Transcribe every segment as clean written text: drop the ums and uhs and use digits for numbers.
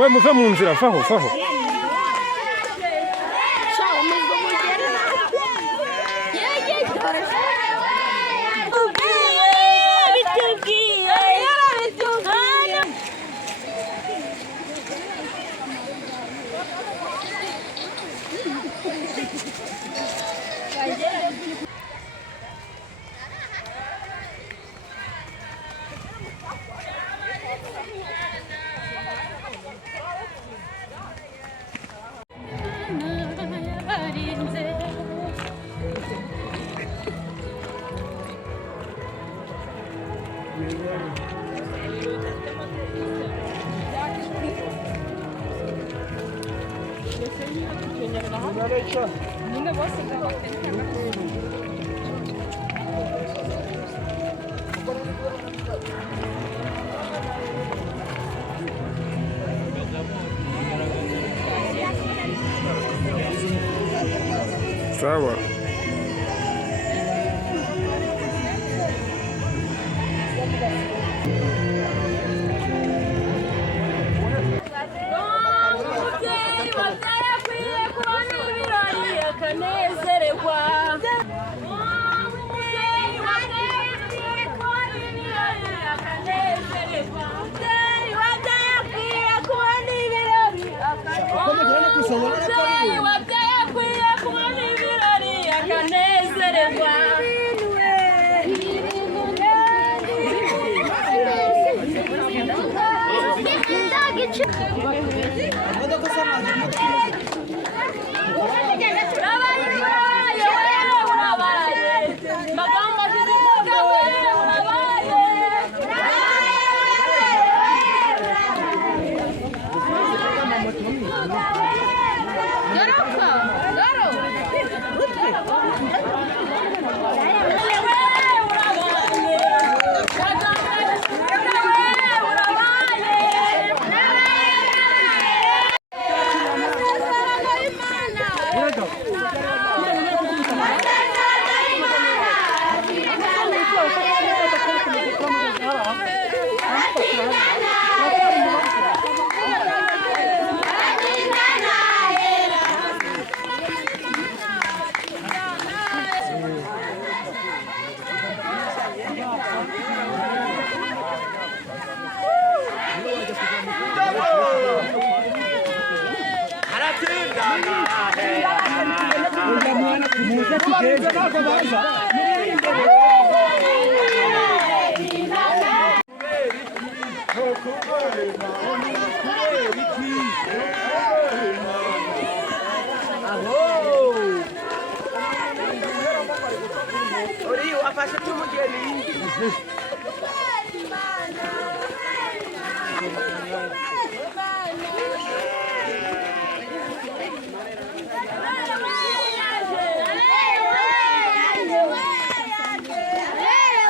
We muve mu nzira, vaho vaho. Sawa.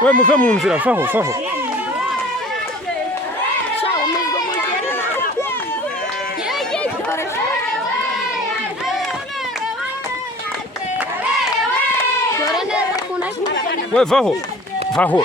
We muve mu nzira, vaho vaho. We vaho vaho.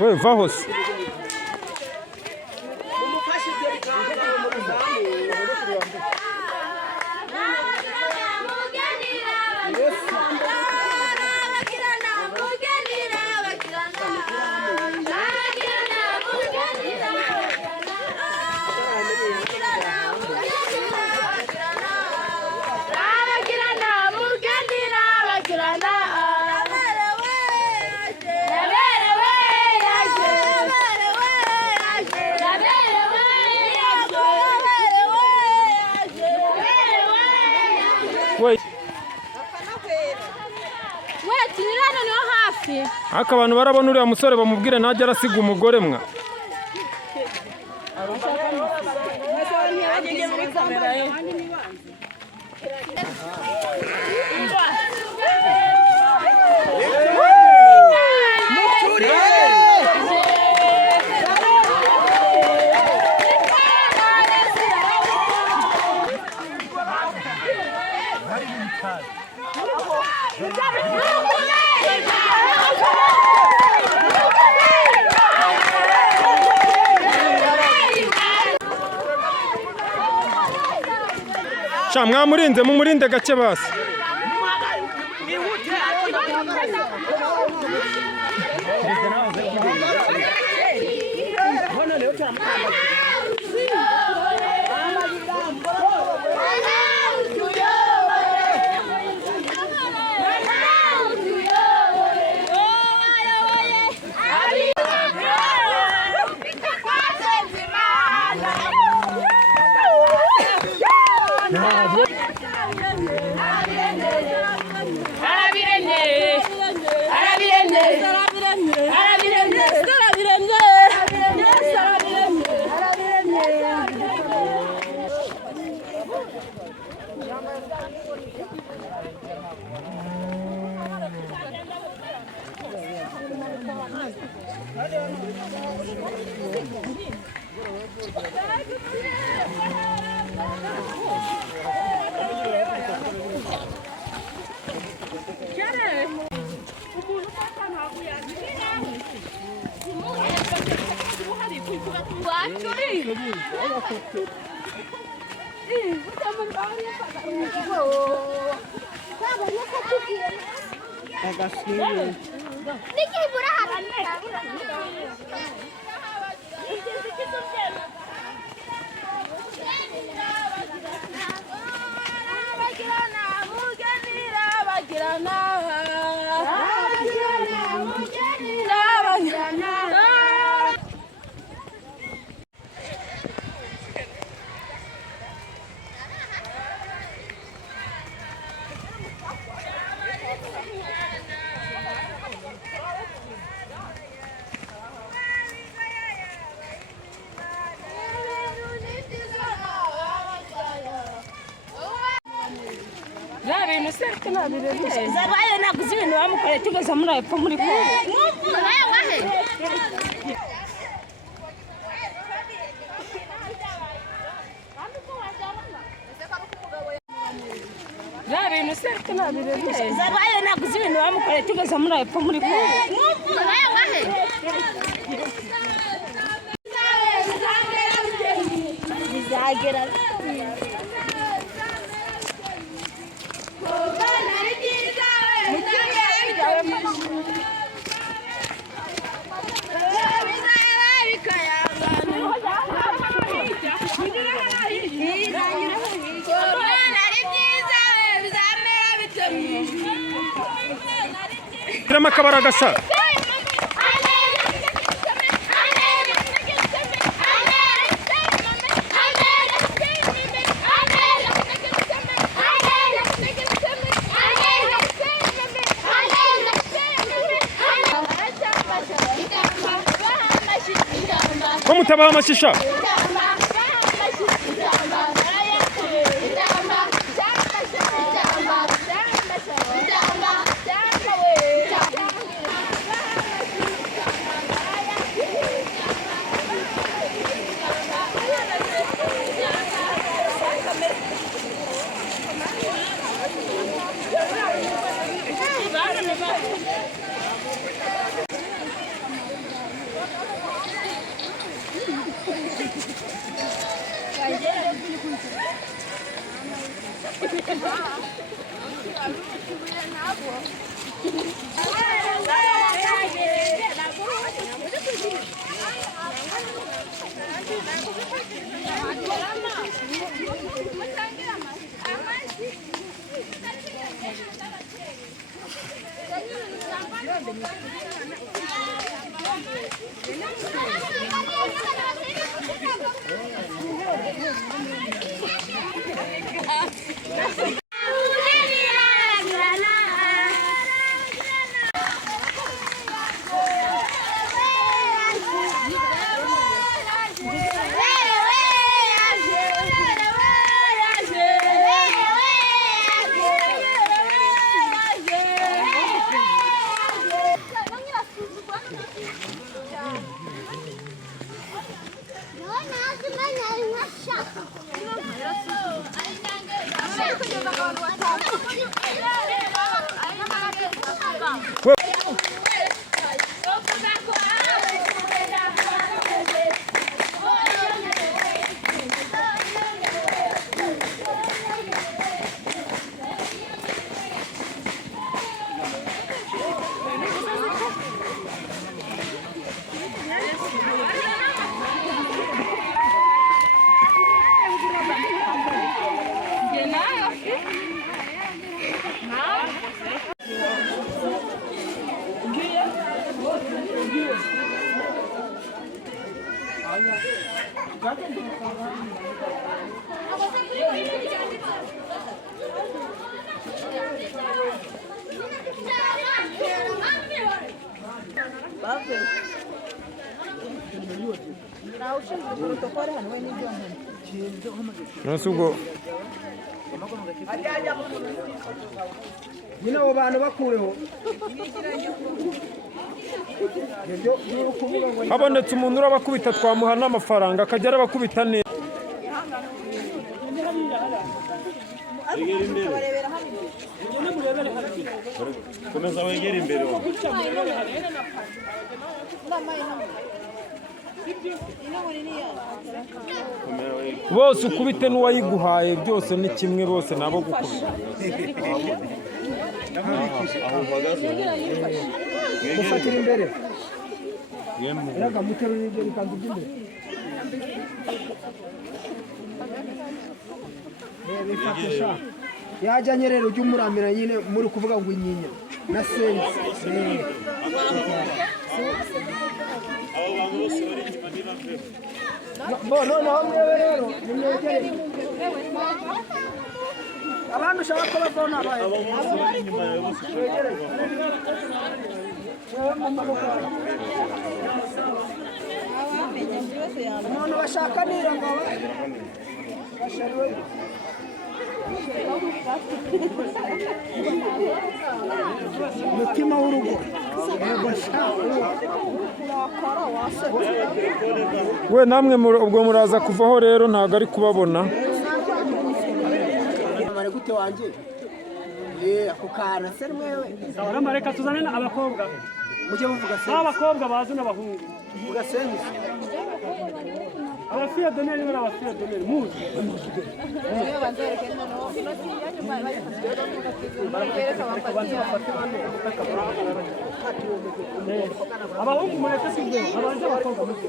We vaho se. Aka abantu barabona uriya musore bamubwire najya arasiga umugore mwa. Sha mwamurinze mumurinde gake basi. Zabaye naguze ibintu bamukoreye tugeze muri epfo muri ko. Zabaye naguze ibintu bamukoreye tugeze muri epfo muri ko. Bizagera Kirama kabara gasa. Como tava mashisha? Nasugo nyine abo bantu bakuweho habonetse umuntu urabakubita twamuha n'amafaranga akajya arabakubita neza. Komeza wegere imbere. Bose ukubite n'uwayiguhaye byose ni kimwe, bose nabo gukubita. Aho uhagaze mufatira imbere yaga muterura ibyo bikanzu by'imbere bifatisha yajyanye rero ujye umuramira nyine muri kuvuga ngo inyinya na sense abo bantu bose bari inyuma ntibavemo. noneho mwewe rero nimwegere abandi ushaka ko bavaho n'abaye Abo bose bari inyuma yawe bose ushobora umuntu bashaka nira ngo umutima w'urugo We namwe ubwo muraza kuvaho rero ntago ari kubabona. mare gute wanje ako kana se mwewe Urama reka tuzane abakobwa. mujye muvuga se Abakobwa bazi n'abahungu. muvuga sense Abafiya doneri n'abafiya doneri muzi. Abahungu mureke sibyo. Abanze abakobwa muzi.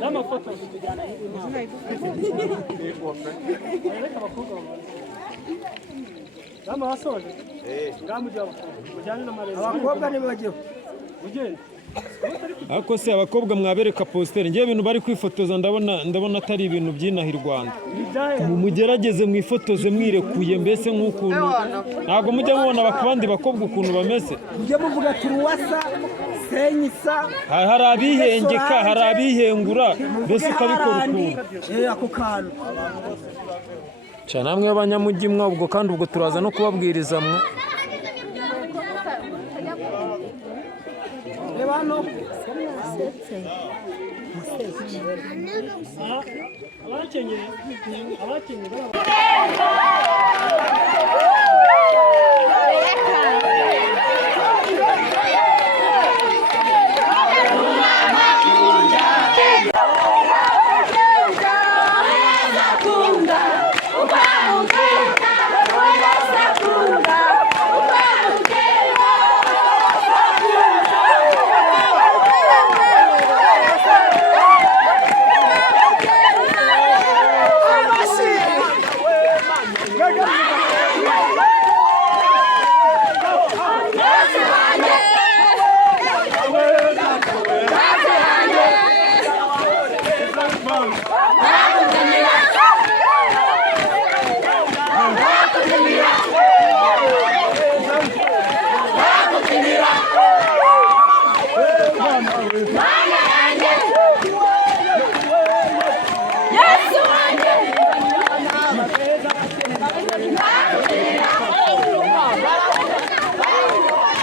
N'amafoto tujyana Kama wasoje? Ngamujya mujyane n'amarezi. abakobwa nibagiwe Ugende. Ariko se abakobwa mwabereka posteri ngiye ibintu bari kwifotoza ndabona atari ibintu by'inaha i Rwanda. Mugerageze mwifotoze mwirekuye mbese nk'ukuntu ntabwo mujya mubona abandi bakobwa ukuntu bameze. mujye muvuga turuwasa senyisa Hari abihengeka, hari abihengura mbese ukabikora ukuntu. ako kantu Cyane namwe abanyamujyi mwa ubwo kandi ubwo turaza no kubabwiriza mwe. reba hano Abakenyeye.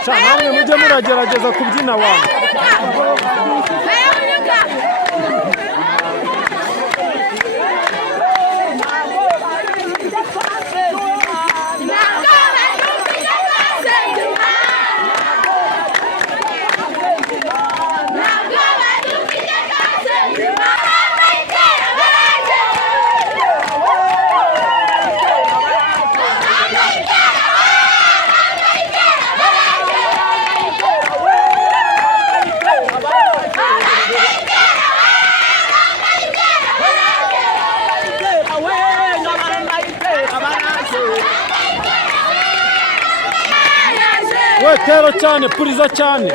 sha namwe mujye muragerageza kubyina wanyu. We tero cyane puriza cyane.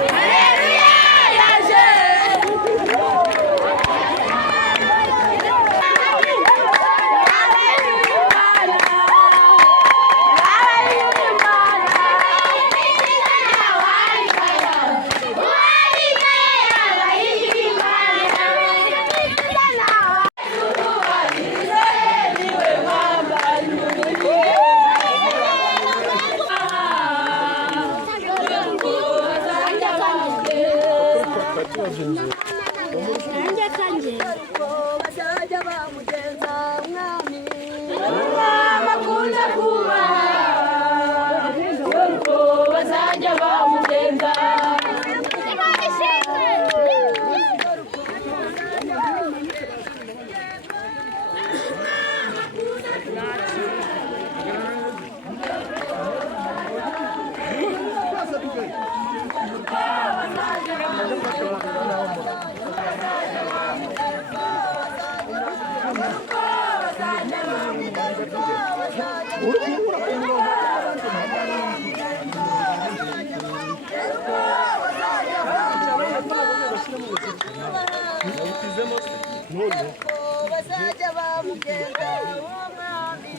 Bazajya bamugenza uwo mwami